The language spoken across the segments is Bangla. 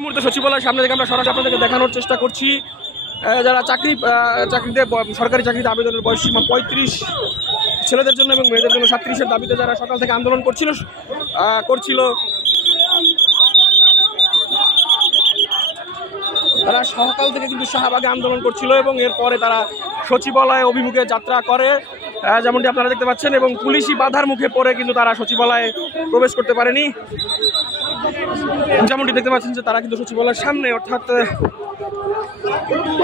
এই মুহূর্তে সচিবালয়ের সামনে থেকে আমরা সরাসরি আপনাদেরকে দেখানোর চেষ্টা করছি যারা চাকরিতে সরকারি চাকরিতে আবেদনের বয়স সীমা 35 ছেলেদের জন্য এবং মেয়েদের জন্য 37-এর দাবিতে যারা সকাল থেকে আন্দোলন করছিল তারা সকাল থেকে কিন্তু শাহবাগে আন্দোলন করছিল এবং এরপরে তারা সচিবালয় অভিমুখে যাত্রা করে যেমনটি আপনারা দেখতে পাচ্ছেন এবং পুলিশি বাধার মুখে পড়ে কিন্তু তারা সচিবালয়ে প্রবেশ করতে পারেনি। যেমনটি দেখতে পাচ্ছেন যে তারা কিন্তু সচিবালয়ের সামনে অর্থাৎ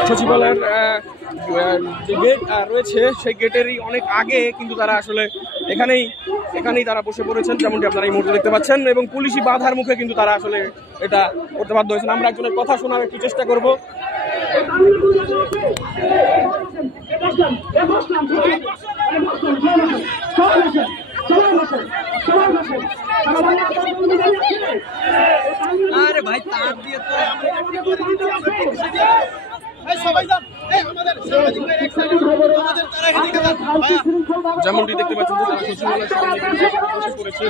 সচিবালয়ের যে গেট রয়েছে সেই গেটেরই অনেক আগে কিন্তু তারা আসলে এখানেই তারা বসে পড়েছেন যেমনটি আপনারা এই মুহূর্তে দেখতে পাচ্ছেন এবং পুলিশি বাধার মুখে কিন্তু তারা আসলে এটা করতে বাধ্য হয়েছেন। আমরা একজনের কথা শোনার একটু চেষ্টা করব। আরে ভাই তার দিয়ে তো যেমনটি দেখতে পাচ্ছেন যে তারা সচিবালয়ের সামনে বসে পড়েছে।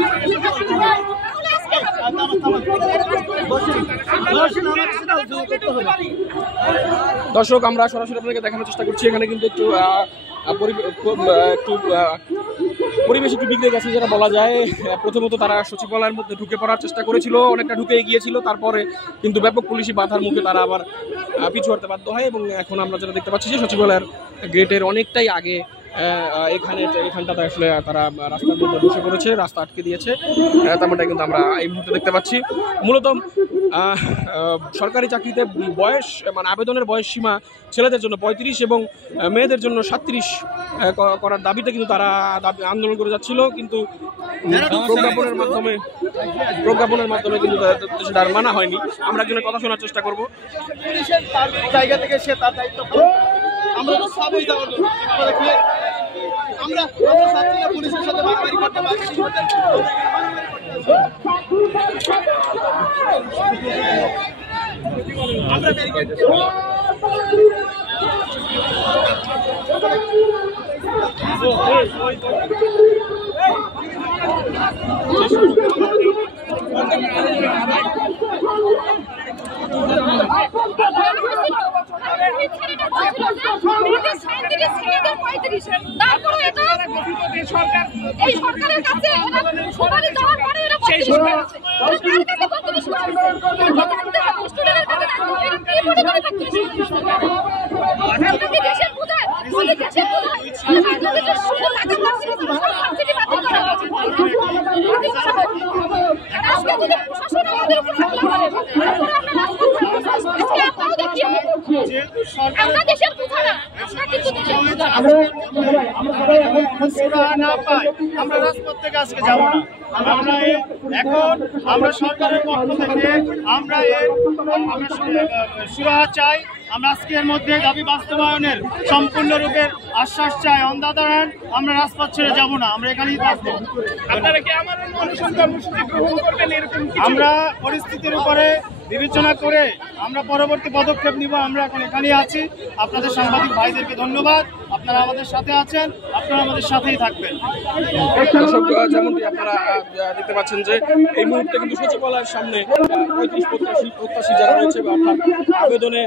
দর্শক আমরা সরাসরি আপনাকে দেখানোর চেষ্টা করছি এখানে কিন্তু একটু পরিবেশ একটু বিগড়ে গেছে যেটা বলা যায়। প্রথমত তারা সচিবালয়ের মধ্যে ঢুকে পড়ার চেষ্টা করেছিল, অনেকটা ঢুকে গিয়েছিল, তারপরে কিন্তু ব্যাপক পুলিশি বাধার মুখে তারা আবার পিছু হতে বাধ্য হয় এবং এখন আমরা যেটা দেখতে পাচ্ছি যে সচিবালয়ের গেটের অনেকটাই আগে এখানটাতে আসলে তারা রাস্তার মধ্যে বসে পড়েছে, রাস্তা আটকে দিয়েছে, তেমনটাই কিন্তু আমরা এই মুহূর্তে দেখতে পাচ্ছি। মূলত সরকারি চাকরিতে বয়স মানে আবেদনের বয়স সীমা ছেলেদের জন্য 35 এবং মেয়েদের জন্য 37 করার দাবিতে কিন্তু তারা আন্দোলন করে যাচ্ছিল, কিন্তু প্রজ্ঞাপনের মাধ্যমে কিন্তু সেটা আর মানা হয়নি। আমরা একজনের কথা শোনার চেষ্টা করবো। জায়গা থেকে সে তার দায়িত্ব আমরা তো সবই আমরা চাচ্ছি না পুলিশের সাথে মারামারি করতে পারছি। আমরা সরকারের কাছে আমরা রাজপথ থেকে আজকে যাব না। আমরা সরকারের পক্ষ থেকে আমরা সুরাহা চাই। আমরা আজকের মধ্যে দাবি বাস্তবায়নের সম্পূর্ণরূপে আশ্বাস চাই। অন্ধাদারান আমরা রাজপথ ছেড়ে যাব না, আমরা এখানেই থাকবো। আমরা পরিস্থিতির উপরে বিবেচনা করে আমরা পরবর্তী পদক্ষেপ নিব। আমরা এখন এখানেই আছি। আপনাদের সাংবাদিক ভাইদেরকে ধন্যবাদ, আপনারা আমাদের সাথে আছেন, আপনারা আমাদের সাথেই থাকবেন। যেমনটি আপনারা দেখতে পাচ্ছেন যে এই মুহূর্তে কিন্তু সচিবালয়ের সামনে 35 প্রত্যাশী যারা রয়েছে অর্থাৎ আবেদনে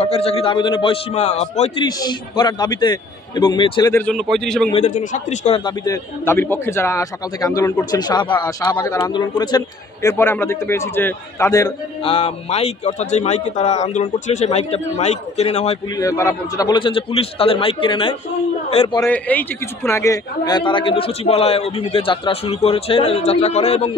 সরকারি চাকরিতে আবেদনের বয়স সীমা 35 করার দাবিতে এবং ছেলেদের জন্য 35 এবং মেয়েদের জন্য 37 করার দাবির পক্ষে যারা সকাল থেকে আন্দোলন করছেন, শাহবাগে তারা আন্দোলন করেছেন। এরপরে আমরা দেখতে পেয়েছি যে তাদের মাইক অর্থাৎ যে মাইকে তারা আন্দোলন করছিল সেই মাইক কেড়ে নেওয়া হয়। তারা যেটা বলেছেন যে পুলিশ তাদের মাইক কেড়ে নেয়। এরপরে এই যে কিছুক্ষণ আগে তারা কিন্তু সচিবালয় অভিমুখে যাত্রা করে এবং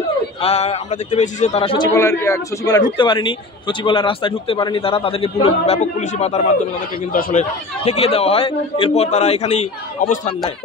আমরা দেখতে পেয়েছি যে তারা সচিবালয়ে ঢুকতে পারেনি, সচিবালয়ের রাস্তায় ঢুকতে পারেনি। তাদেরকে ব্যাপক পুলিশি বাধার মাধ্যমে তাদেরকে কিন্তু আসলে ঠেকিয়ে দেওয়া হয়। এরপর তারা এখানেই অবস্থান নেয়।